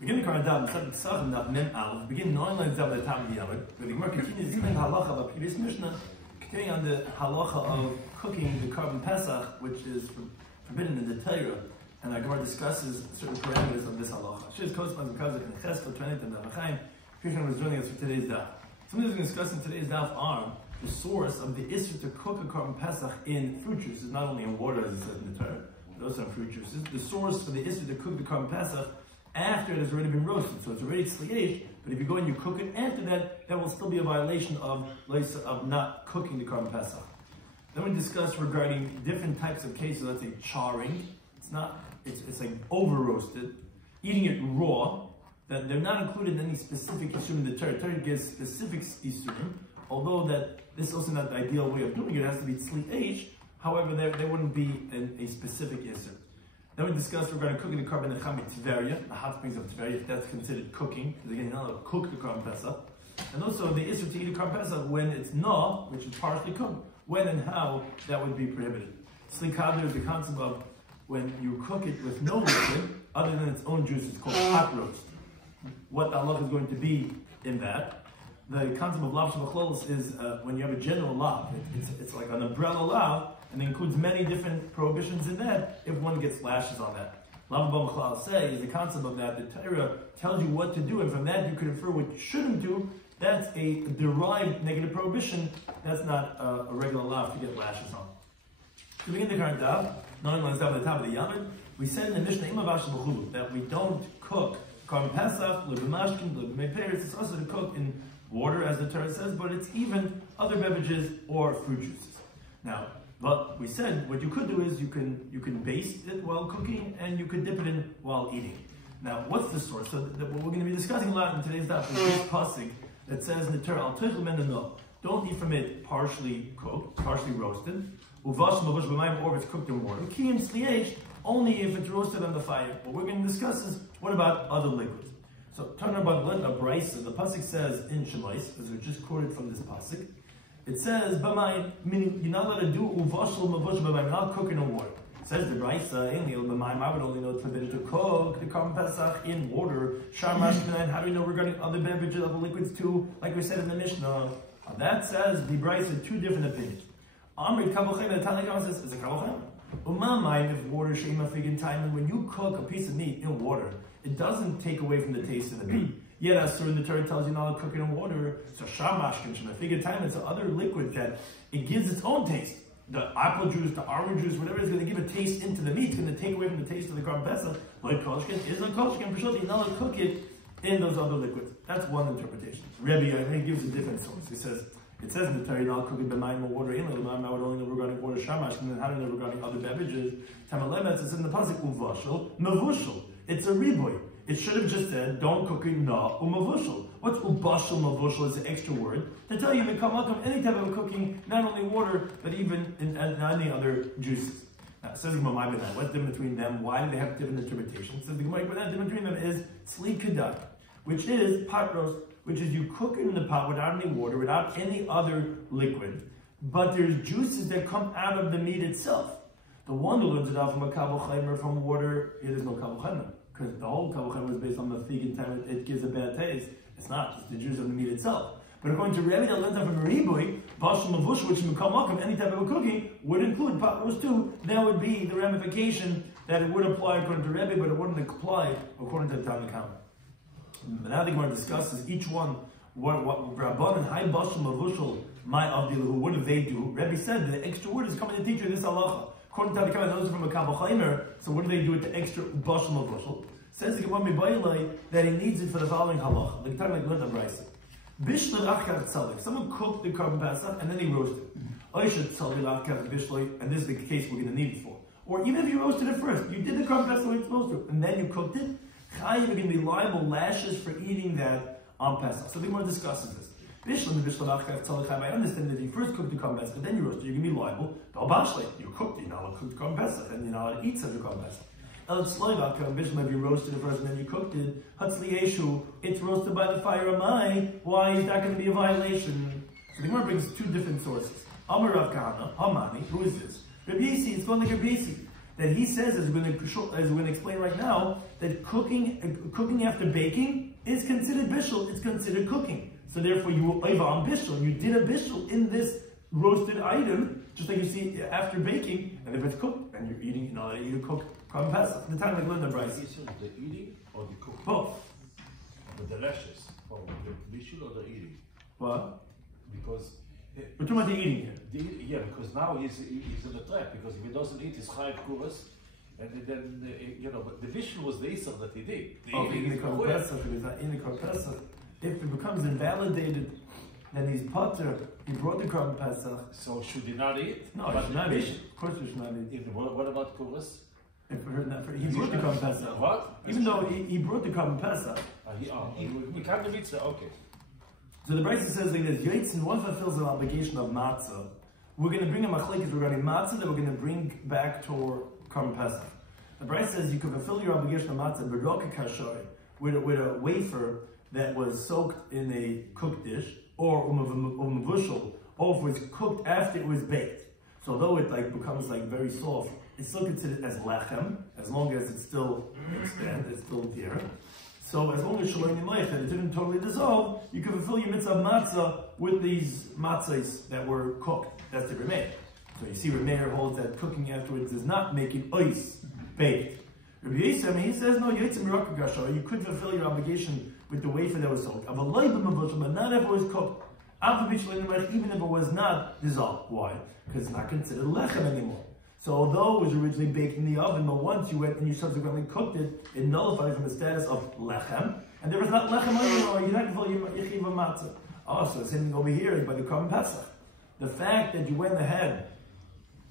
Begin the current Daf, Pesachim Daf Mem Aleph. Begin 9 lines down at the top of the Yamid. The Gemara continues to explain the halacha of the previous Mishnah, continuing on the halacha of cooking the carbon Pesach, which is forbidden in the Torah. And the Gemara discusses certain parameters of this halacha. She is corresponds because of Cheskel, Trinit, and Davachaim. Krishna was joining us for today's Daf. Some of the things we discuss in today's Daf are the source of the issur to cook a carbon Pesach in fruit juices, not only in water as it says in the Torah, but also in fruit juices. The source for the issur to cook the carbon Pesach after it has already been roasted, so it's already tzliyesh, but if you go and you cook it after that, that will still be a violation of not cooking the carbon Pesach. Then we discuss regarding different types of cases, let's say charring. It's like over roasted, eating it raw, that they're not included in any specific issur in the Torah. Torah gives specific issur, although that this is also not the ideal way of doing it. It has to be tzliyesh, however there wouldn't be a specific issur. Then we discussed regarding cooking the carbon necham Tveria, the hot springs of Tveria, if that's considered cooking, because again, you're not allowed to cook the carbon Pesach. And also the issur to eat the carbon Pesach when it's na, which is partially cooked, when and how that would be prohibited. Slikadr is the concept of when you cook it with no liquid, other than its own juice, it's called hot roast. What Allah is going to be in that. The concept of lav shabachlolos is when you have a general lav, it's like an umbrella lav, and it includes many different prohibitions in that if one gets lashes on that. Lav b'machlal say is the concept of that. The Torah tells you what to do, and from that you can infer what you shouldn't do. That's a derived negative prohibition. That's not a regular lav to get lashes on. To begin the current Daf, 9 lines down at the top of the Yamid, we said in the Mishnah that we don't cook carbon Pesach, l'b'mashkin, l'b'meiperetz. It's also to cook in water, as the Torah says, but it's even other beverages or fruit juices. Now, but we said what you could do is you can baste it while cooking and you could dip it in while eating. Now, what's the source? So what we're going to be discussing a lot in today's Daf is this pasuk that says in the Torah, "Al tichel men no." Don't eat from it partially cooked, partially roasted. Uvash mavush b'mayim, or if it's cooked in water. Kiyim tzliyesh, only if it's roasted on the fire. What we're going to discuss is what about other liquids. So, turn about a brisa. The pasuk says in Shemais, as we just quoted from this pasuk, it says b'mayim, meaning you're not allowed to do uvashel mavush b'mayim, not cook in water. It says the brisa in b'mayim. I would only know it's forbidden to cook the carbon Pesach in water. Shamash b'mayim. How do we know regarding other beverages, other liquids too? Like we said in the Mishnah, that says the brisa two different opinions. Amrit kabochem, the Tanakh says is a kabochem. Umamayim, if water shema fig time, and when you cook a piece of meat in water, it doesn't take away from the taste of the meat. Yet, as the Torah tells you not to cook it in water, so shamashkin shema fig time, it's other liquid that it gives its own taste. The apple juice, the orange juice, whatever is going to give a taste into the meat, it's going to take away from the taste of the carbon Pesach. Like koshkin is a koshkin, for sure you're not allowed to cook it in those other liquids. That's one interpretation. Rebbe, I think, gives a different source. He says, it says in the Torah, not cooking b'mayim or water in l'mayim. I would only know regarding water shamash, and then how do you know regarding other beverages? Tamalemetz, it's in the pasuk uvashel mavushel. It's a riboy. It should have just said, don't cook it na umavushel. What's ubashel mavushel? Is an extra word to tell you to come up with any type of cooking, not only water, but even in any other juices. Now, it says the Gemara, what's the difference between them? Why do they have different interpretations? It says the Gemara, the difference between them is sli kedai, which is pot roast, which is you cook it in the pot without any water, without any other liquid, but there's juices that come out of the meat itself. The one who learns it out from a kabel from water, it is no kabel because the whole kabel is based on the fig and time it gives a bad taste. It's not, it's the juice of the meat itself. But according to Rebbe, that learns out from a riboy, bashal mavush, which in any type of a cooking, would include pot roast too. That would be the ramification that it would apply according to Rebbe, but it wouldn't apply according to the Tanakh. Now the Gemara discusses each one, what Rabban and High Bashal Mavushal, my Avdilahu, what do they do? Rebbe said the extra word is coming to teach you this halacha. According to the Tanakh, those are from a Kabbalah, so what do they do with the extra Bashal Mavushal? Says the Gemara that he needs it for the following halacha. The Tanakh learned on Brisa. If someone cooked the carbon Pesach and then he roasted it, and this is the case we're going to need it for. Or even if you roasted it first, you did the carbon Pesach the way it's supposed to, and then you cooked it, you're going to be liable lashes for eating that on Pesach. So the Gemara discusses this. I understand that you first cooked the carbon Pesach, but then you roasted, you're going to be liable. You cooked it, you're not allowed to cook the carbon Pesach, and you're not allowed to eat such a carbon Pesach. If you roasted it first and then you cooked it, it's roasted by the fire of mine. Why is that going to be a violation? So the Gemara brings two different sources. Amar Rav Kahana, Hamani, who is this? Rabbi Yisi, it's going like Rabbi Yisi. that he says, as we're going to explain right now, that cooking after baking is considered bishul. It's considered cooking. So therefore, you will over on bishul. You did a bishul in this roasted item, just like you see after baking, and if it's cooked, and you're eating, you cook Korban Pesach. The time like Linda Bryce. The eating or the cooking? Both. But the lashes, or the bishul or the eating? What? Because we're talking about the eating here. Yeah, because now he's in the trap, because if he doesn't eat his chayiv kuras, and then, but the bishul was the isur that he did. Eating the Korban Pesach, if he's not eating the Korban Pesach, if it becomes invalidated, then he's potter, he brought the Korban Pesach. So should he not eat? No, he should not eat. Of course he should not eat. What about kuras? He brought the Korban Pesach. What? Even though he brought the Korban Pesach. We can't do mitzvah, okay. So the Brisa says like this, Yitzin, one fulfills an obligation of matzah. We're going to bring a machlekes regarding matzah that we're going to bring back to Korban Pesach. The Brisa says you can fulfill your obligation of matzah b'roka kashoy, with a wafer that was soaked in a cooked dish, or umavushal, or if it was cooked after it was baked. So although it becomes very soft, it's still considered as lechem, as long as it's still there. So as long as Shloimy Schwartzberg, that it didn't totally dissolve, you can fulfill your mitzvah matzah with these matzahs that were cooked. That's the Remeir. So you see Remeir holds that cooking afterwards does not make it ois, baked. Rabbi Yisrael, he says, no, you could fulfill your obligation with the wafer that was soaked. But not if it was cooked. Even if it was not dissolved. Why? Because it's not considered lechem anymore. So although it was originally baked in the oven, but once you went and you subsequently cooked it, it nullifies from the status of lechem, and there was not lechem anymore. You're not going to fulfill your yechiva matzah. Also, same thing over here by the Korban Pesach. The fact that you went ahead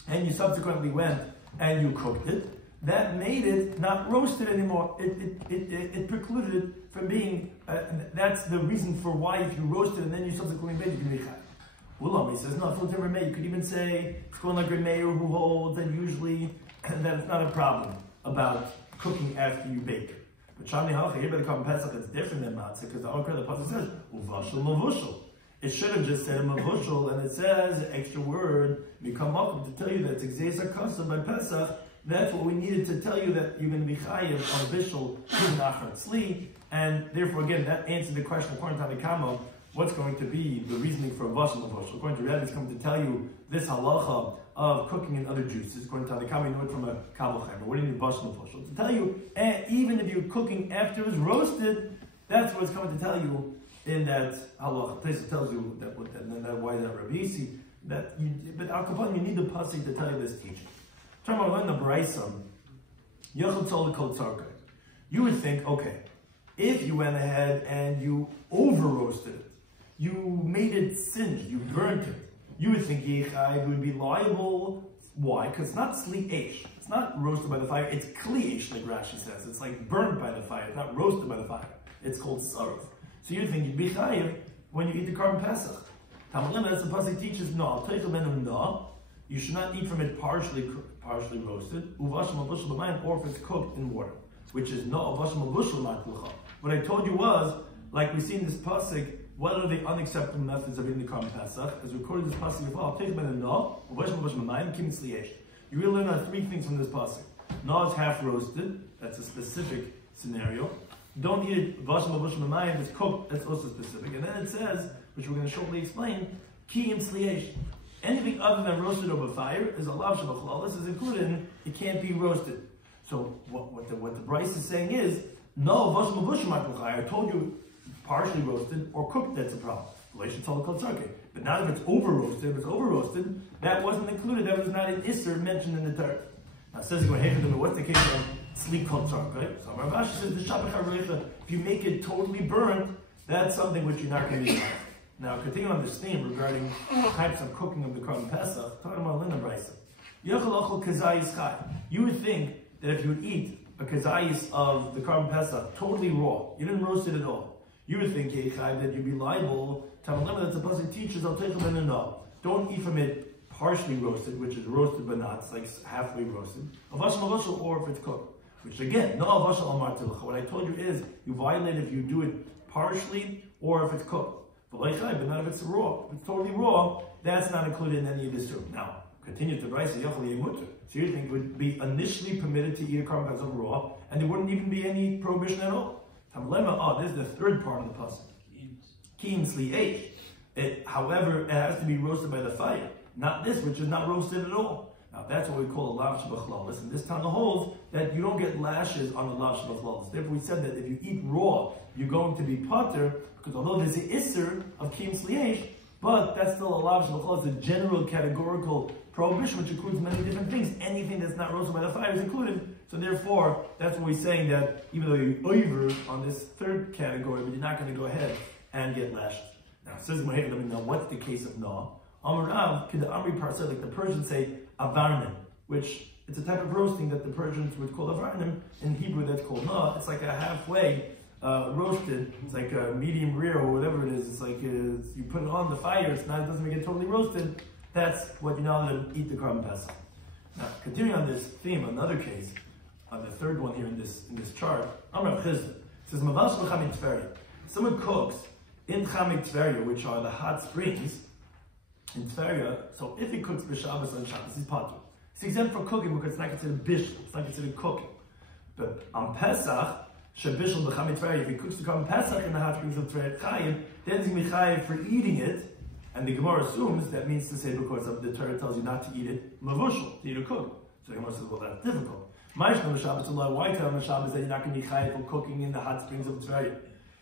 and you subsequently went and you cooked it, that made it not roasted anymore. It precluded it from being. That's the reason for why if you roast it and then you subsequently baked it, you can be chayv. Ulam, he says, no, for Remeir, you could even say, it's going like Remeir who holds that usually that it's not a problem about cooking after you bake it. But Shani Halcha, here by the Korban Pesach, it's different than matzah, because the Alkar, the Pasuk says, uvashal mavushal. It should have just said mavushal, and it says, an extra word, become welcome to tell you that it's exesa kasa by Pesach. That's what we needed to tell you that you're going to be chayiv on a bishul, nachar tzli, and therefore, again, that answered the question according to the Kama. What's going to be the reasoning for a vashal and vashal? According to Rebbe, it's coming to tell you this halacha of cooking in other juices. According to the Kama, you know it from a kabel chayim. What do you need vashal and vashal? To tell you, even if you're cooking after it's roasted, that's what it's coming to tell you in that halacha. It tells you that why that Rabbi Yisi, but al kapan you need the pasuk to tell you this teaching. Talking about the Brisa, you would think, okay, if you went ahead and you over roasted it, you made it singed, you burnt it, you would think Yechai would be liable. Why? Because it's not sli eish. It's not roasted by the fire. It's kli eish, like Rashi says. It's like burnt by the fire. It's not roasted by the fire. It's called sarov. So you'd think you'd be chayiv when you eat the Korban Pesach. Tamalina, as the pasuk teaches, no, you should not eat from it partially roasted, or if it's cooked in water, which is no avashim bushel matlucha. What I told you was, like we see in this pasuk, what are the unacceptable methods of eating the Korban Pesach? As recorded in this pasuk before, you really learn out three things from this pasuk. No, it's half roasted. That's a specific scenario. Don't eat it if it's cooked. That's also specific. And then it says, which we're going to shortly explain, ki im sliesh. Anything other than roasted over fire is a lav shabachal. This is included in it can't be roasted. So what the Bryce is saying is, no, I told you partially roasted or cooked, that's a problem. But now if it's over roasted, that wasn't included, that was not an isser mentioned in the Torah. Now it says, what's the case of sleep called tzarka? So Rashi says, if you make it totally burnt, that's something which you're not going to eat. Now, continuing on this theme regarding types of cooking of the Korban Pesach, talking about Linda Brisa. You would think that if you would eat a kazayis of the Korban Pesach totally raw, you didn't roast it at all, you would think that you'd be liable. That's a pasuk teaches, I'll take them in no. Don't eat from it partially roasted, which is roasted but not, it's like halfway roasted. Avashal or if it's cooked. Which again, no avashal amartilcha. What I told you is, you violate if you do it partially or if it's cooked. But not if it's raw. If it's totally raw, that's not included in any of this too. Now, Continue to Bryce, so you think it would be initially permitted to eat a carbon pesach raw, and there wouldn't even be any prohibition at all. This is the third part of the pasuk. Keen sli. However, it has to be roasted by the fire, not this, which is not roasted at all. Now that's what we call a lav shebachlalis, and this Tana holds that you don't get lashes on the lav shebachlalis. Therefore, we said that if you eat raw, you're going to be potter, because although there's the isser of keen sli, but that's still a lav shebachlalis, a general categorical prohibition, which includes many different things. Anything that's not roasted by the fire is included. So therefore, that's what we're saying, that even though you're over on this third category, but you're not going to go ahead and get lashes. Now, it says, let me know what's the case of na. Amarav, kida amri parsa, like the Persians say, avarnim, which it's a type of roasting that the Persians would call avarnim. In Hebrew, that's called na. It's like a halfway roasted. It's like a medium rare or whatever it is. It's like you put it on the fire. It doesn't make it totally roasted. That's what you're not allowed to eat the carbon pesach. Now, continuing on this theme, another case, on the third one here in this chart, Amrav Chizda says, Maval shel Chamik Tveria. Someone cooks in Chamik Tveria, which are the hot springs in Tveria. So if he cooks b'Shabbos on Shabbos, he's patur. It's exempt for cooking because it's not considered bishul. It's not considered cooking. But on Pesach, shebishul b'Chamik Tveria, if he cooks the carbon pesach in the hot springs of Tveria Chayim, then he's mechayev for eating it. And the Gemara assumes that means to say because of the Torah tells you not to eat it mavushal, to eat a cook. So the Gemara says, well, that's difficult. Why tell on the Shabbos that you're not going to be chayav for cooking in the hot springs of Tveria?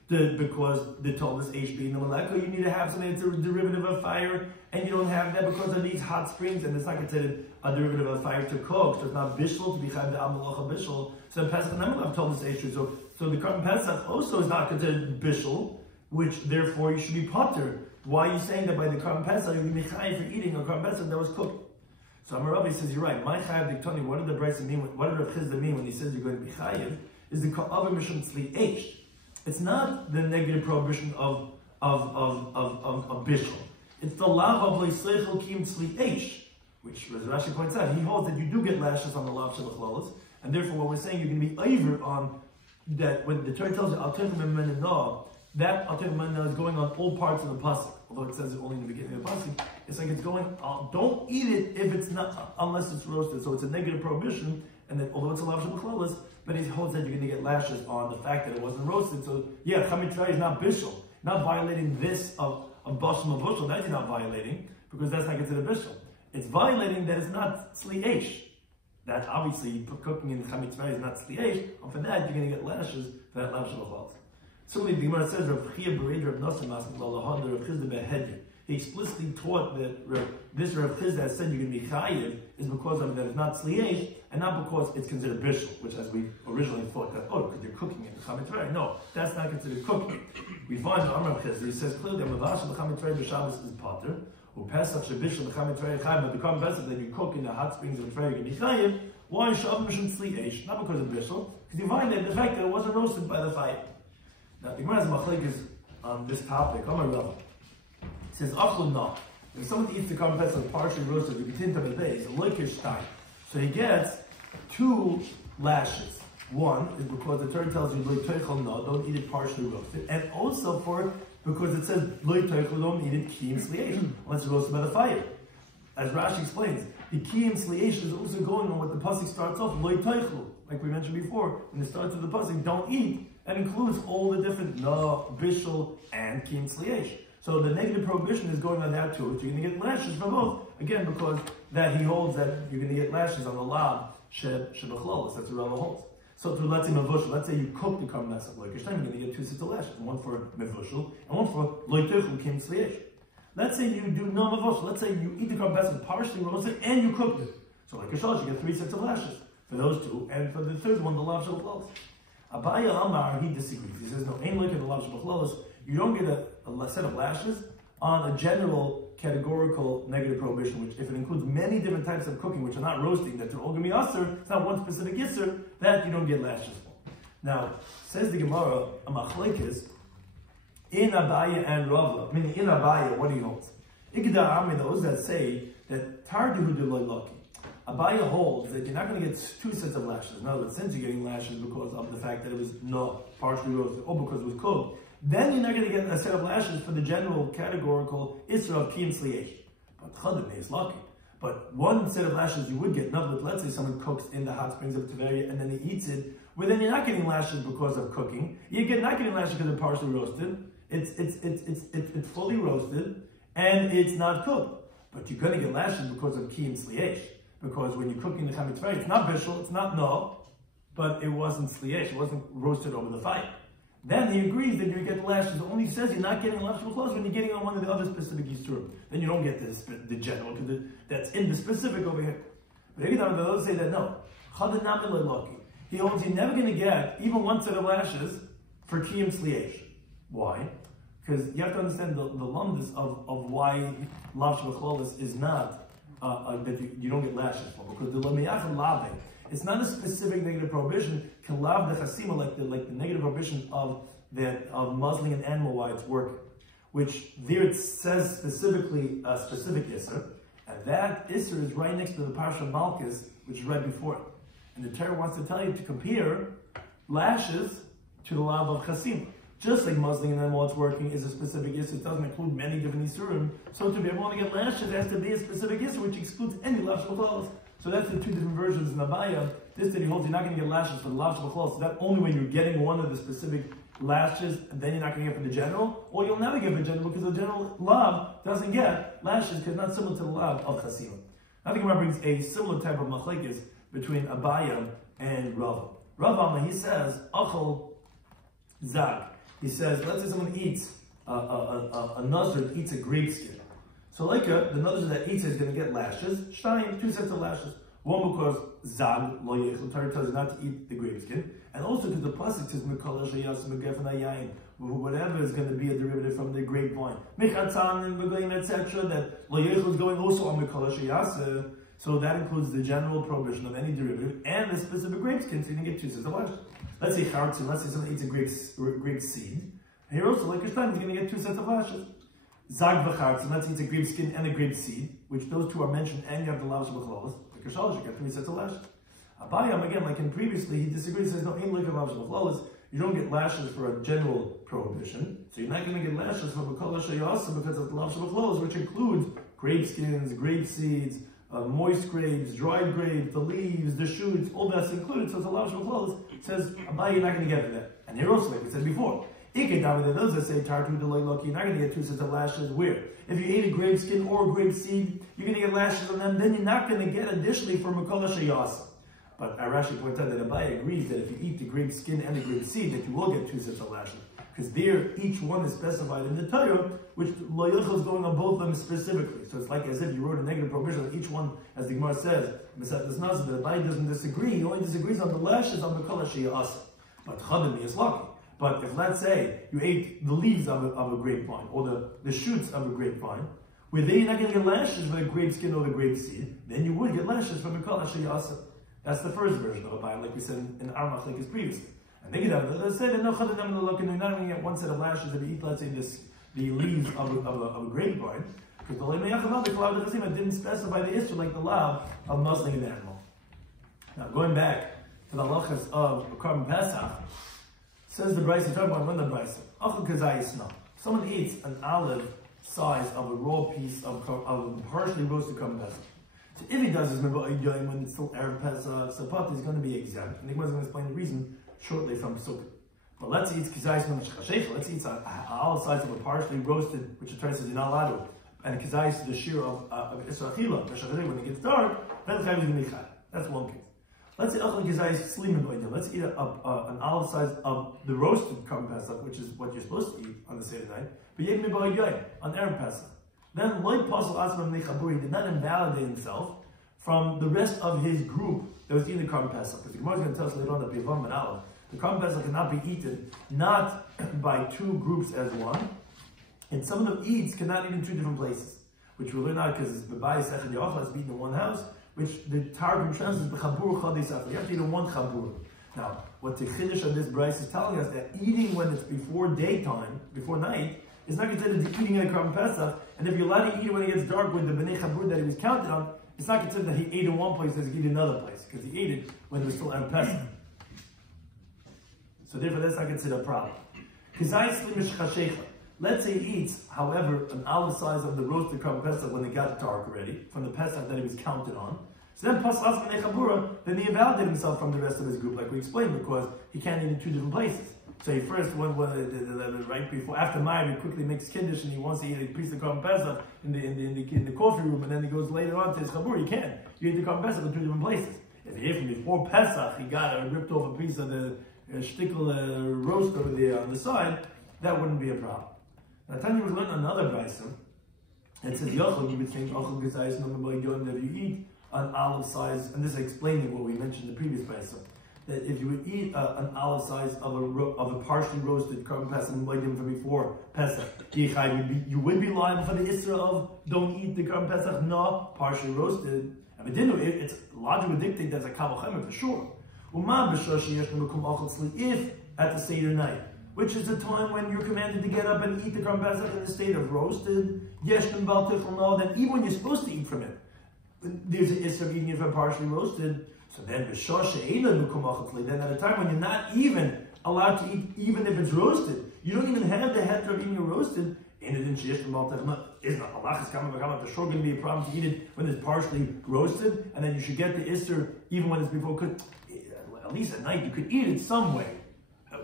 Because the Torah is HB in the Malekah, you need to have something that's a derivative of fire, and you don't have that because of these hot springs, and it's not considered a derivative of fire to cook, so it's not bishul to be chayav the amalacha bishul. So Pesach and I've told this HB. So the carbon Pesach also is not considered bishul, which therefore you should be potter. Why are you saying that by the carbon pesach you're going to be chayav for eating a carbon pesach that was cooked? So Amarabi says you're right. My chayav diktoni. What did the Brisa mean? What did Rav Chizda mean when he says you're going to be chayav? Is the ka'ava mishum tzli eish. It's not the negative prohibition of bishul. It's the lav of leiseichel kim tzli eish, which as Rashi points out, he holds that you do get lashes on the lav shelachlolos, and therefore what we're saying you're going to be over on that when the Torah tells you al techem menah. That Al-Tehumana is going on all parts of the pasuk. Although it says it only in the beginning of the pasuk, it's like it's going. Don't eat it if it's not, unless it's roasted. So it's a negative prohibition, and that although it's a lav shebachlolos, but he holds that you're going to get lashes on the fact that it wasn't roasted. So yeah, Chamik Tveria is not bishul, not violating this of bashim of bushel. That you're not violating because that's not considered bishul. It's violating that it's not tzli eish. That obviously cooking in Chamik Tveria is not tzli eish, and for that you're going to get lashes for that lav shebachlolos. Similarly, the Gemara says Rav Chia Bereid Rav Nosson Masik Lalahad Rav Chizda Behedya. He explicitly taught that this Rav Chizda has said you're going to be chayiv is because of that it's not tzliyesh and not because it's considered bishul, which as we originally thought that because you're cooking it in Chamik Tveria. No, that's not considered cooking. We find the Amar Chizda. He says clearly that Mavash the Chamik Tveria b'Shabbos is potter. Or Pesach shebishul the Chamik Tveria chayiv, but the carbon pesach that you cook in the hot springs of Tveria can be chayiv. Why Shabbos mishum tzliyesh? Not because of bishul, because you find that the fact that it wasn't roasted by the fire. Now, the Gemara's machlekes on this topic. Amar Rav says, "Achlu na." If someone eats the carbon pesach partially roasted, you continue to the it's a loikish time. So he gets 2 lashes. One is because the Torah tells you loy teichel na, don't eat it partially roasted, and also because it says loy teichel, don't eat it kiyim sliyesh unless it's roasted by the fire. As Rashi explains, the kiyim sliyesh is also going on what the pasuk starts off loy teichel, like we mentioned before. When it starts with the pasuk, don't eat. That includes all the different na, bishul, and kiyim sliyesh. So the negative prohibition is going on that too. So you're going to get lashes from both. Again, because that he holds that you're going to get lashes on the lav shebachlolos. That's what Rava holds. So to let's say mevushal, let's say you cook the carbon pesach like you're going to get 2 sets of lashes, one for mevushal and one for loitechul kiyim sliyesh. Let's say you do no mevushal. Let's say you eat the carbon pesach partially roasted and you cooked it. So like a you get 3 sets of lashes for those 2, and for the third one, the lav shebachlolos. Abaya Amar, he disagrees. He says, no, ain't looking at the lav shebachlolos. You don't get a set of lashes on a general categorical negative prohibition, which if it includes many different types of cooking, which are not roasting, that are all going to be asur, it's not one specific yisur, that you don't get lashes for. Now, says the Gemara, a machlekes, in Abaya and Rava, meaning in Abaya, what he holds? Ikda Ami, those that say that Tardihu de loylaki. Abaya holds that you're not going to get 2 sets of lashes. In other words, since you're getting lashes because of the fact that it was not partially roasted or because it was cooked, then you're not going to get a set of lashes for the general categorical isra of kiyim sliyesh. But Chadam is lucky. But one set of lashes you would get, not, let's say someone cooks in the hot springs of Tveria and then he eats it, well then you're not getting lashes because of cooking. You're not getting lashes because it's partially roasted. It's fully roasted and it's not cooked. But you're going to get lashes because of kiyum sliesh. Because when you're cooking the chametz tveria, it's not bishul, it's not no, but it wasn't sliesh, it wasn't roasted over the fire. Then he agrees that you get the lashes. It only says you're not getting lashes close when you're getting on one of the other specific yisurim. Then you don't get the general, because that's in the specific over here. But every time they'll say that no. He holds you're never going to get even one set of lashes for kiyum sliesh. Why? Because you have to understand the lumdus of why lav shebachlolis is not that you don't get lashes for. Because the lemiyach lave, it's not a specific negative prohibition. Can lav the chasima like the negative prohibition of muzzling an animal while it's working, which there it says specifically a specific isser, and that isser is right next to the parsha Malkus, which is right before it. And the Torah wants to tell you to compare lashes to the lav of chasima. Just like muzzling an animal while it's working is a specific issue, it doesn't include many different isurim. So to be able to get lashes, there has to be a specific issue which excludes any lav shebachlolis. So that's the two different versions in Abaya. This that he holds you're not going to get lashes for the lav shebachlolis. So that only when you're getting one of the specific lashes, and then you're not going to get for the general, or you'll never get for the general because the general lav doesn't get lashes because it's not similar to the lav of chasima. Now the Gemara brings a similar type of machlekes between Abaya and Rav. Rav Amma, he says, Achol Zag. He says, let's say someone eats, a nazir eats a grape skin. So like the nazir that eats it is going to get lashes, two sets of lashes. One because Zag, lo yechel, Torah tells you not to eat the grape skin. And also because the pasuk says, whatever is going to be a derivative from the grapevine. Mechatzan and Begoyim, etc. That lo yechel is going also on Mikol Sheyaseh. So that includes the general prohibition of any derivative and the specific grape skin, so you can get two sets of lashes. Let's say chartzin, let's say someone eats a grape seed. Here also, like Ishtan, he's going to get two sets of lashes. Zag v'chartzin, let's say it's a grape skin and a grape seed, which those two are mentioned, and you have the lav shebachlolis. Like Shalosh, you get three sets of lashes. Abayam, again, like in previously, he disagrees, says, no, ain't like a lav shebachlolis. You don't get lashes for a general prohibition, so you're not going to get lashes for B'kol Sheyasa because of the lav shebachlolis, which includes grape skins, grape seeds, moist grapes, dried grapes, the leaves, the shoots, all that's included. So it's a lav shebachlolis. It says, Abai, you're not going to get that. And here also, like we said before, those that say tartu delay lucky, you're not going to get two sets of lashes. Where? If you ate a grape skin or a grape seed, you're going to get lashes on them. Then you're not going to get additionally for Mikol Sheyasa. But Rashi points out that Abai agrees that if you eat the grape skin and the grape seed, that you will get two sets of lashes. Because there, each one is specified in the Torah, which lo yechel is going on both of them specifically. So it's like as if you wrote a negative prohibition on each one, as the Gemara says, that the Abai doesn't disagree, he only disagrees on the lashes on the Mikol Sheyasa. But Chadim is lucky. But if, let's say, you ate the leaves of a grapevine, or the shoots of a grapevine, where then you're not going to get lashes for the grape skin or the grape seed, then you would get lashes from Mikol Sheyasa. That's the first version of Abai, like we said in our machlekes previously. And they say that no Chadim look, and you're not going to get one set of lashes if you eat, let's say, the leaves of a grapevine, because the Lemeyach didn't specify the issue like the lav of muzzling an animal. Now, going back to the halachas of Korban Pesach, says the Brisa, talking about when the Brisa, Achel Kazayis no. Someone eats an olive size of a raw piece of partially roasted Korban Pesach. So if he does this, when it's still Erev Pesach, so he's going to be exempt. And the Gemara is going to explain the reason shortly from Sukkot. But let's eat kizayis no mishchashech. Let's eat an olive size of a partially roasted, which the Torah says you're not allowed to. And kizayis the shiur of Israchila, when it gets dark, then the is going to be chai. That's one case. Let's eat kizayis slimin boidim. Let's eat an olive size of the roasted Korban Pesach, which is what you're supposed to eat on the Seder night. But yet me boidim on Erev Pesach. Then loy pasal asmam nechabur. He did not invalidate himself from the rest of his group that was eating the Korban Pesach. Because the Gemara is going to tell us later on that Bivam and Aleph, the Korban Pesach cannot be eaten not by two groups as one, and some of the eats cannot eat in two different places, which we learn out because the B'bai Sechad Yochel has to be eaten in one house, which the Targum translates as the Chabur Chadei Safar. You have to eat in one Chabur. Now, what the Chiddush of this Bryce is telling us that eating when it's before daytime, before night, is not considered the eating in the Korban Pesach, and if you're allowed to eat it when it gets dark with the B'nei Chabur that he was counted on, it's not considered that he ate in one place as he ate in another place, because he ate it when it was still Erev Pesach. So therefore, that's not considered a problem. Let's say he eats, however, an olive size of the roasted korban pesach when it got dark already, from the pesach that he was counted on. So then then he invalidated himself from the rest of his group, like we explained, because he can't eat in two different places. So he first went right before, after Ma'ariv, he quickly makes kiddush and he wants to eat a piece of korban pesach in the coffee room, and then he goes later on to his chabur. You can't. You eat the korban pesach in two different places. If he ate from before pesach, he got ripped off a piece of the shtickle roast over there on the side, that wouldn't be a problem. Now, Tanya was learning another brayso. It says, Yochel, you would think, Ochel Gezayis number by Yom, if you eat an olive size, and this is explaining what we mentioned in the previous brayso, that if you would eat an olive size of a partially roasted korban pesach from before pesach, you would be liable for the isra of don't eat the korban pesach, no, partially roasted. And it's logic would dictate that's a kavachem for sure. If at the Seder night, which is the time when you're commanded to get up and eat the korban pesach in the state of roasted, then even when you're supposed to eat from it, there's an issue of eating it from partially roasted. So then then at a time when you're not even allowed to eat, even if it's roasted, you don't even have the heter of eating it roasted, it's not for sure going to be a problem to eat it when it's partially roasted, and then you should get the Easter even when it's before cooked. At least at night you could eat it some way,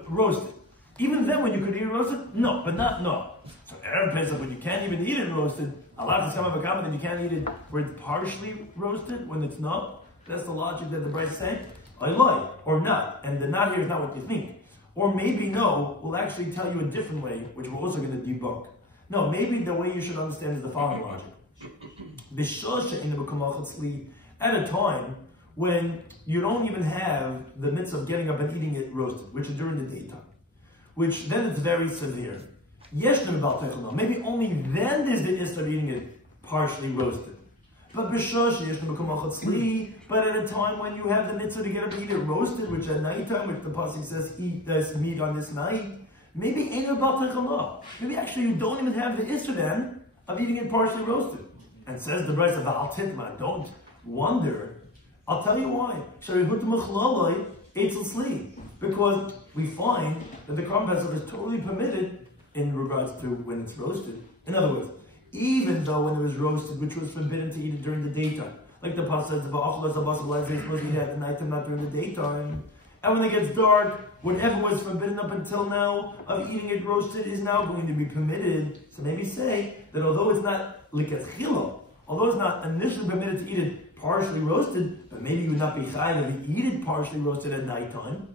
roasted. Even then, when you could eat it roasted, no, but not no. So Erev Pesach, when you can't even eat it roasted, Allah is coming back, then you can't eat it where it's partially roasted when it's not. That's the logic that the Bryce is saying. I lie or not, and the not here is not what you think. Or maybe no, we'll actually tell you a different way, which we're also going to debunk. No, maybe the way you should understand is the following logic. At a time when you don't even have the mitzvah of getting up and eating it roasted, which is during the daytime, which then it's very severe. Maybe only then there's the issue of eating it partially roasted. But at a time when you have the mitzvah to get up and eat it roasted, which at nighttime, which the pasuk says, eat this meat on this night, maybe maybe actually you don't even have the issue then of eating it partially roasted. And says the Bryce of Al-Titma, don't wonder. I'll tell you why. Because we find that the korban pesach is totally permitted in regards to when it's roasted. In other words, even though when it was roasted, which was forbidden to eat it during the daytime, like the pasuk says, you're supposed to eat it at the nighttime, not during the daytime. And when it gets dark, whatever was forbidden up until now of eating it roasted is now going to be permitted. So maybe say that although it's not likachilo, although it's not initially permitted to eat it partially roasted, but maybe you would not be chayav if you eat it partially roasted at nighttime.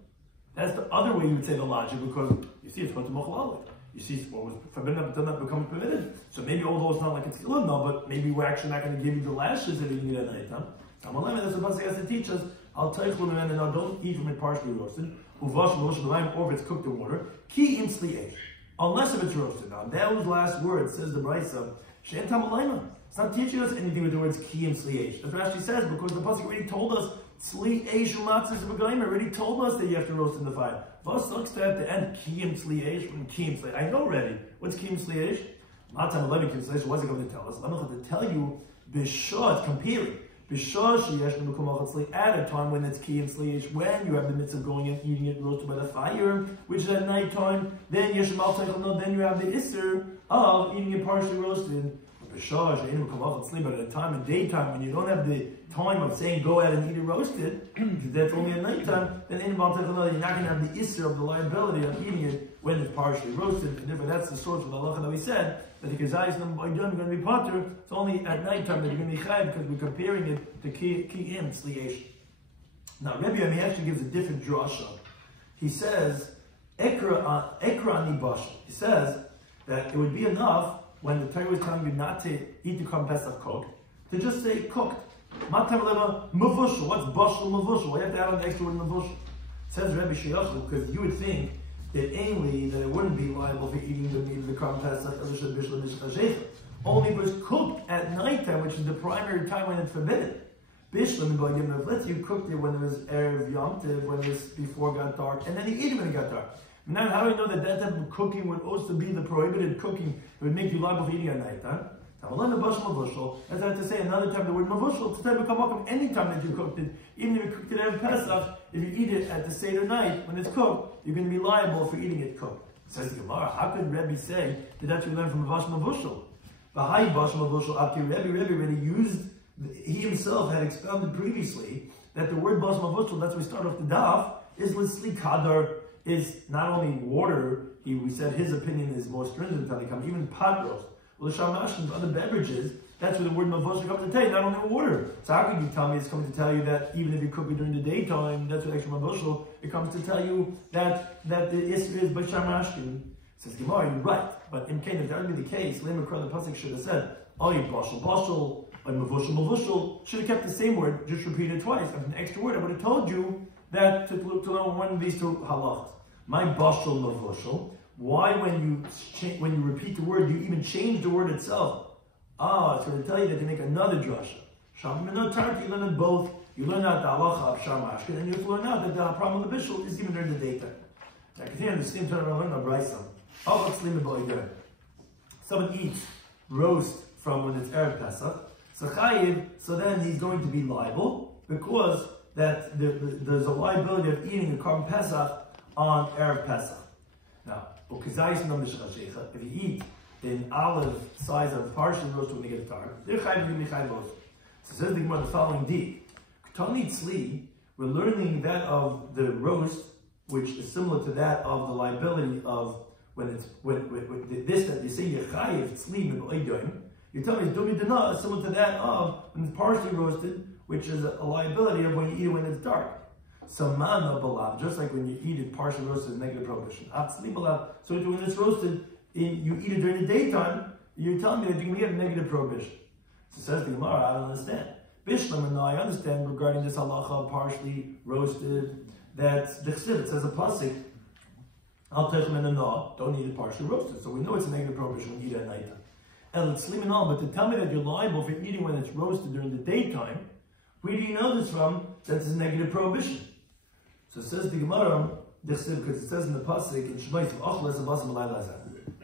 That's the other way you would say the logic, because you see it's what the mochalalik. You see what was forbidden up until now becomes permitted. So maybe although it's not like it's chilul, no, but maybe we're actually not going to give you the lashes if you eat it at nighttime. That's what Pasuk has to teach us. I'll tell you and now don't eat from it partially roasted, or if it's cooked in water, ki im sli'esh, unless if it's roasted. Now, those last words, says the Brisa, she'en tamalayma. It's not teaching us anything with the words ki im sli'esh. As Rashi says, because the pasuk already told us, sli'esh umatzis b'gayim, already told us that you have to roast in the fire. Vos looks to at the end, ki im sli'esh, from ki im sli'esh. I know already. What's ki im sli'esh? Matam alemi ki im sli'esh, what's it going to tell us? I'm going to tell you, b'shot, comparing. At a time when it's ki and sliish, when you have the mitzvah of going and eating it roasted by the fire, which is at night time, then you have the isser of eating it partially roasted. But at a time in daytime, when you don't have the time of saying go ahead and eat it roasted, because that's only at night time, then you're not going to have the isser of the liability of eating it when it's partially roasted. And therefore that's the source of the halacha that we said, that the Gezayis number by Yom going to be potter. It's only at night time that you're going to be chayav, because we're comparing it to ki im sliyesh. Now, Rabbi Yomi actually gives a different drasha. He says, ekra ani bashal. He says that it would be enough when the Torah was telling you not to eat the korban pesach cooked, to just say cooked. Matam leva mavushal. What's bashal mavushal? Why you have to add on the extra word mavushal? Says Rabbi Shloimy, because you would think that ainly that it wouldn't be liable for eating the meat of the korban pesach, only if it was cooked at nighttime, which is the primary time when it's forbidden. Bishlam, let's say you cooked it when it was Erev Yom Tov, when it was before it got dark, and then you eat it when it got dark. Now, how do we know that that type of cooking would also be the prohibited cooking that would make you liable for eating at nighttime? As I have to say another time, the word mavushal, to tell you any time that you cooked it, even if you cooked it at Pesach, if you eat it at the Seder night when it's cooked, you're going to be liable for eating it cooked. Says the Gemara, how could Rebbe say that that's what we learned from Bashim Avushal? Bahai Bashim Avushal, after Rebbe already used, he himself had expounded previously that the word Bashim Avushal, that's where we start off the daf, is Lisli Kadar, is not only water, we said his opinion is more stringent than they come, even pot roast. Well, the Shamashim, other beverages, that's where the word Mavosh comes to tell you, not only water. So how can you tell me it's coming to tell you that even if you cook it during the daytime, that's what extra Mavosh, it comes to tell you that the Isra is Bashar Mashkin. Says Gemara, you're right. But in case if that would be the case, Lema Kra the Pasuk should have said, Oy Bashal Bashal, Oy Mavoshal Mavoshal, should have kept the same word, just repeated it twice. An extra word, I would have told you that to learn one of these two halachas. My Bashal Mavoshal. Why, when you repeat the word, you even change the word itself? It's going to tell you that you make another drasha. Shabbat and Tarki, you learn it both. You learn out the halacha of Shamashkin, and you learn out that the problem of the bishul is even during the daytime. Now, continue on the same time, I learn a brayso. Someone eats roast from when it's Erev Pesach, so then he's going to be liable because that there's a liability of eating a korban Pesach on Erev Pesach. Now, if you eat in olive size of partial roast when they get dark, they're chayv. So says the Gemara the following deed. We're learning that of the roast, which is similar to that of the liability of when it's with this that you say yechayev tzli meb'oidoim. You tell me it's dumi dana is similar to that of when it's partially roasted, which is a liability of when you eat it when it's dark. Samana balav, just like when you eat it partially roasted, is negative prohibition. Atzli balav. So when it's roasted, you eat it during the daytime, you're telling me that you're going to get a negative prohibition. So says the Gemara, I don't understand. Bishlam and I understand regarding this halacha, partially roasted, that the chsiv, it says a pasuk, Al techem and no, don't eat it partially roasted. So we know it's a negative prohibition when you eat it at nighttime. And it's slim and all, but to tell me that you're liable for eating when it's roasted during the daytime, where do you know this from? That's a negative prohibition. So it says the Gemara, because it says in the pasuk in Shemais,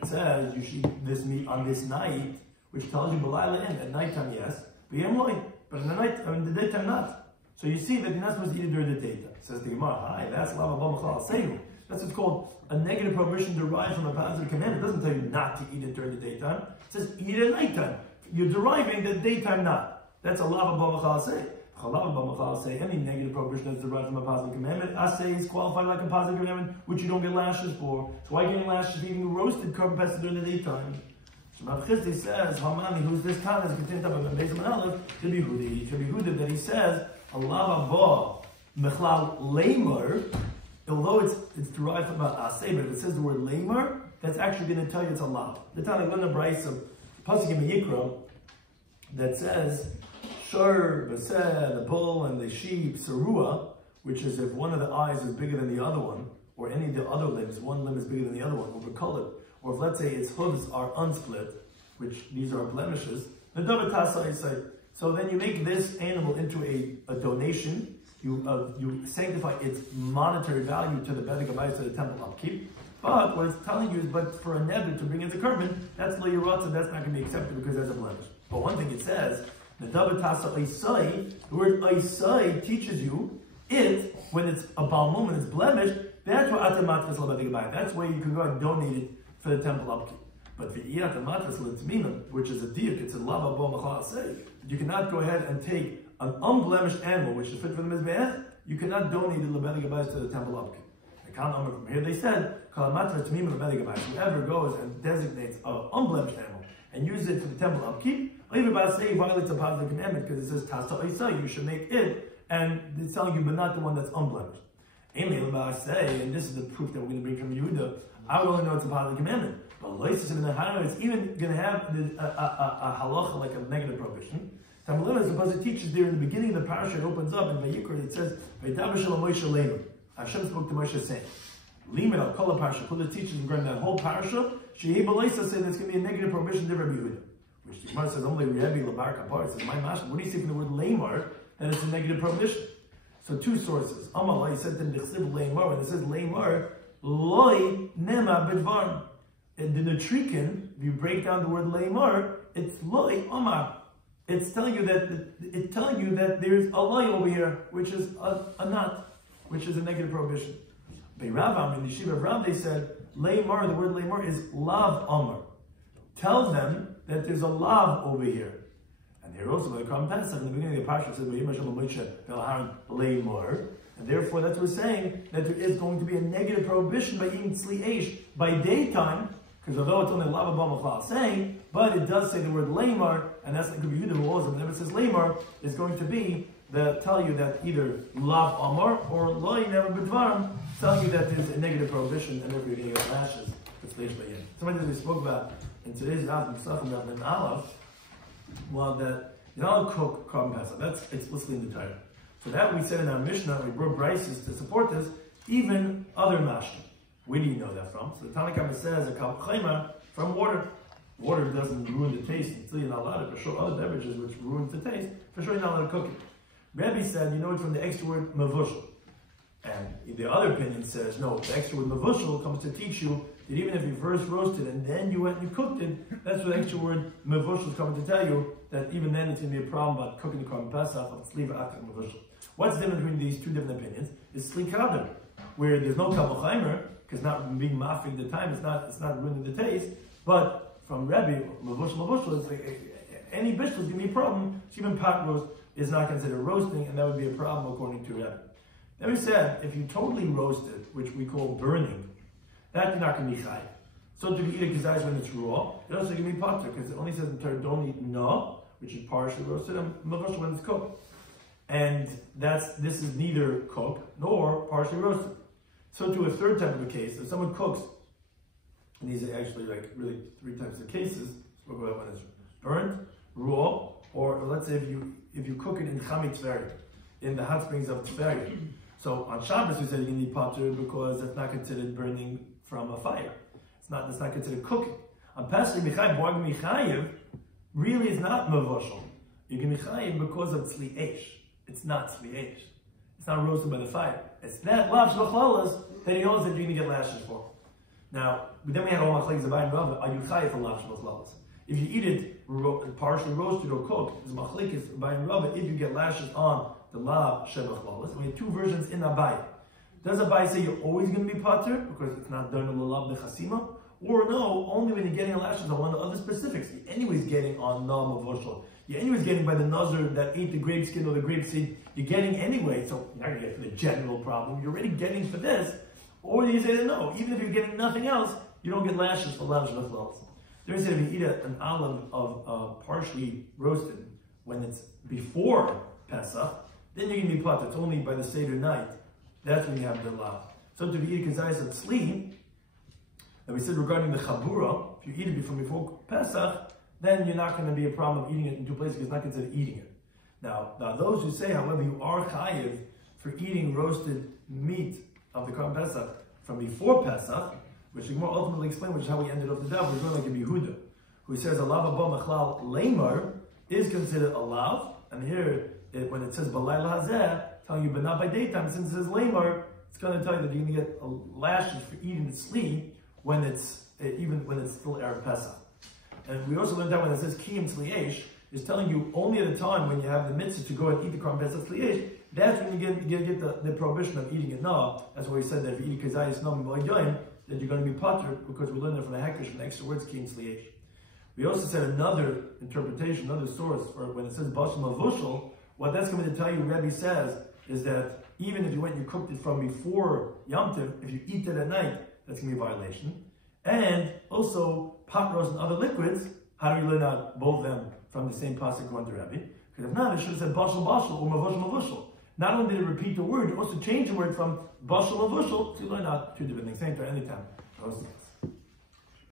it says you should eat this meat on this night, which tells you b'layla in at nighttime, yes, but in the daytime not. So you see that you're not supposed to eat it during the daytime. Says the Gemara, hi, that's lava b'machal seinu. That's what's called a negative prohibition derived from a positive command. It doesn't tell you not to eat it during the daytime. It says eat it at nighttime. You're deriving the daytime not. That's a lava b'machal seinu. Say any negative prohibition that's derived from a positive commandment, asay is qualified like a positive commandment, which you don't get lashes for. So why getting lashes for eating roasted korban pesach during the daytime? Rav Chizdi says, Hamani, who's this time is contained up in the Beis Manalef, to be Hudi, that he says, Allah ba mechlal lemur, although it's derived from asay, but if it says the word lemur, that's actually going to tell you it's Allah. The Tana learned a brayso of pasuk in Yikra that says, Shur, Baseh, the bull, and the sheep, Sarua, which is if one of the eyes is bigger than the other one, or any of the other limbs, one limb is bigger than the other one, or colored, or if let's say its hooves are unsplit, which these are blemishes, so then you make this animal into a donation, you sanctify its monetary value to the Bedek Abayis, to the temple upkeep, but what it's telling you is, but for a neder to bring in the korban, that's lo yiratza, that's not going to be accepted because there's a blemish. But one thing it says, the word Isai teaches you it when it's a balmum and it's blemished. That's where atamatras labadigabai. That's where you can go and donate it for the temple upkeep. But for atamatras litzminam, which is a diuk, it's a lava bo machal say. You cannot go ahead and take an unblemished animal which is fit for the mizbeach. You cannot donate it labadigabai to the temple upkeep. From here they said kalamatras tmimim labadigabai. Whoever goes and designates an unblemished animal and uses it for the temple upkeep. Everybody say violates a positive commandment because it says Tasta Isa, you should make it, and it's telling you, but not the one that's unblemished. And this is the proof that we're going to bring from Yehuda. I would only know it's a positive commandment, but it's even going to have a halacha like a negative prohibition. Tamalina is supposed to teach us there in the beginning of the parasha. It opens up in Vayikra. It says, Hashem spoke to Moshe saying, Limit al kol parasha. Kol teaches regarding that whole parasha. Shehei b'leisa say there's going to be a negative prohibition to Rabbi Yehuda. Which the Gemara says only Rebbe Labar Kapar. It says my mashma. What do you see from the word lemar? That it's a negative prohibition. So two sources. Amalai he said in the chsiv lemar. When it says lemar, loy nema bedvar. In the Netrikin, if you break down the word lemar, it's loy omar. It's telling you that there's a loy over here, which is a not, which is a negative prohibition. By Ravam in the Yeshiva of Rav, they said Leimar, the word leimar is lav amar. Tell them that there's a lav over here. And here also, by the Korban Pesach, in the beginning of the Parsha, it says, leimar. And therefore, that's what we're saying, that there is going to be a negative prohibition by eating tzli eish by daytime, because although it's only lav abam saying, but it does say the word leimar, and that's like Rabbi Yehuda who also, whenever it says leimar, is going to be tell you that either lav amar or loy never b'dvarim, telling you that there's a negative prohibition, and therefore you're going to get lashes. Something that we spoke about in today's Daf Pesachim Daf and Aleph, well, that you don't cook Korban Pesach. That's explicitly in the Torah. So that we said in our Mishnah, we brought brises to support this, even other mashkin. Where do you know that from? So the Tanna Kamma says a kal chayma from water. Water doesn't ruin the taste until you're not allowed to. For sure, other beverages which ruin the taste, for sure you're not allowed to cook it. Rabbi said, you know it from the extra word mavushal. And the other opinion says, no, the extra word mavushal comes to teach you that even if you first roasted and then you went and you cooked it, that's what the extra word mavushal is coming to tell you, that even then it's going to be a problem about cooking the Korban Pesach of tzliva after mavushal. What's the difference between these two different opinions? Is slikadr, where there's no kal chaymer, because not being mafing the time, it's not ruining the taste, but from Rebbe, mavushal, it's like any bishul is going to be a problem, so even pot roast is not considered roasting, and that would be a problem according to Rebbe. Then we said, if you totally roast it, which we call burning, that you're not going to be chai. So to be eaten kazais when it's raw, it also can be potter, because it only says in Torah, don't eat no, which is partially roasted, and mavushal when it's cooked. And this is neither cooked nor partially roasted. So to a third type of a case, if someone cooks, and these are actually like really three types of cases, spoke about when it's burnt, raw, or let's say if you cook it in Chamit Tveria, in the hot springs of Tveria. So on Shabbos we said you can eat potter because it's not considered burning from a fire. It's not considered cooking. On Pesach Michayev, Borg Michayev really is not mavushal. You can Michayev because of tzli eish. It's not tzli eish. It's not roasted by the fire. It's that lav shlochlalas that he knows that you're going to get lashes for. Now, then we had all machlekes about Rava. Are you chayiv for lav shlochlalas? If you eat it partially roasted or cooked, it's machlekes by Rava. If you get lashes on the lav shebachlalas, we have two versions in Abai. Does Abai say you're always going to be pater because it's not done on the lav bechasima? Or no, only when you're getting lashes on one of the other specifics. You're anyways getting on nam mavushal. You're anyways getting by the nazar that ate the grape skin or the grape seed. You're getting anyway, so you're not going to get for the general problem. You're already getting for this. Or you say that no, even if you're getting nothing else, you don't get lashes for lav shebachlalas. There is if you eat an olive of partially roasted when it's before Pesach, then you're going to be pater. It's only by the Seder night. That's when you have the lav. So to be eating kazayas at sleep, and we said regarding the chabura, if you eat it before Pesach, then you're not going to be a problem of eating it in two places because it's not considered eating it. Now those who say, however, you are chayiv for eating roasted meat of the Korban Pesach from before Pesach, which we more ultimately explain, which is how we ended up the Daf. We're going like Rabbi Yehuda, who says a lav abba machlal leimar is considered a lav, and here when it says balayla hazeh, telling you but not by daytime, since it says leimar, it's going to tell you that you're going to get lashes for eating the sleep when it's still Erev Pesach. And we also learned that when it says kiyim tzli is telling you only at the time when you have the mitzvah to go and eat the Korban Pesach tzli that's when you get the prohibition of eating it now. That's why we said that if you eat kazayis no mi'boyim, that you're going to be pater, because we learned that from the Hekesh, from the extra words kiyim tzli. We also said another interpretation, another source for when it says bashal mavushal, what that's going to tell you, Rebbe says, is that even if you went and you cooked it from before Yom Tov, if you eat it at night, that's going to be a violation. And also, pot roast and other liquids, how do we learn out both of them from the same pasuk according to Rebbe? Because if not, it should have said bashal bashal or mavushal mavushal. Not only did it repeat the word, you also changed the word from bashal mavushal to learn out two different things. Same time, anytime.